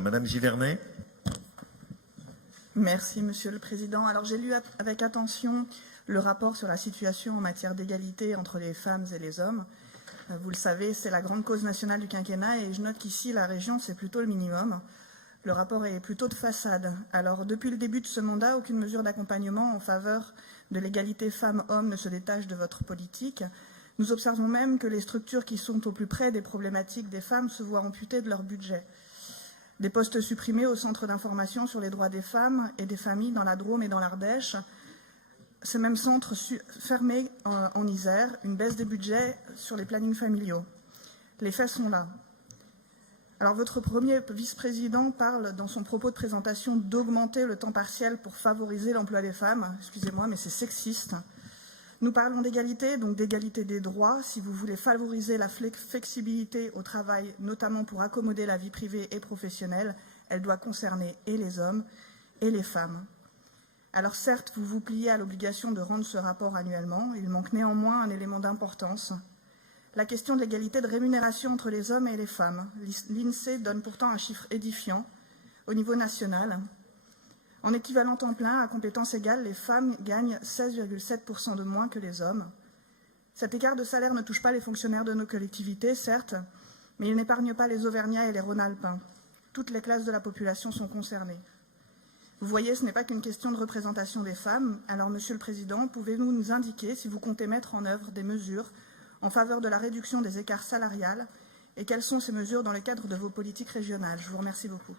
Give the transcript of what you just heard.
Madame Givernet. Merci, Monsieur le Président. Alors, j'ai lu avec attention le rapport sur la situation en matière d'égalité entre les femmes et les hommes. Vous le savez, c'est la grande cause nationale du quinquennat et je note qu'ici, la région, c'est plutôt le minimum. Le rapport est plutôt de façade. Alors, depuis le début de ce mandat, aucune mesure d'accompagnement en faveur de l'égalité femmes-hommes ne se détache de votre politique. Nous observons même que les structures qui sont au plus près des problématiques des femmes se voient amputées de leur budget. Des postes supprimés au Centre d'information sur les droits des femmes et des familles dans la Drôme et dans l'Ardèche. Ce même centre fermé en Isère, une baisse des budgets sur les plannings familiaux. Les faits sont là. Alors, votre premier vice-président parle dans son propos de présentation d'augmenter le temps partiel pour favoriser l'emploi des femmes. Excusez-moi, mais c'est sexiste. Nous parlons d'égalité, donc d'égalité des droits. Si vous voulez favoriser la flexibilité au travail, notamment pour accommoder la vie privée et professionnelle, elle doit concerner et les hommes et les femmes. Alors certes, vous vous pliez à l'obligation de rendre ce rapport annuellement. Il manque néanmoins un élément d'importance. La question de l'égalité de rémunération entre les hommes et les femmes. L'INSEE donne pourtant un chiffre édifiant au niveau national. En équivalent temps plein, à compétences égales, les femmes gagnent 16,7% de moins que les hommes. Cet écart de salaire ne touche pas les fonctionnaires de nos collectivités, certes, mais il n'épargne pas les Auvergnats et les Rhône-Alpins. Toutes les classes de la population sont concernées. Vous voyez, ce n'est pas qu'une question de représentation des femmes. Alors, Monsieur le Président, pouvez-vous nous indiquer si vous comptez mettre en œuvre des mesures en faveur de la réduction des écarts salariales et quelles sont ces mesures dans le cadre de vos politiques régionales? Je vous remercie beaucoup.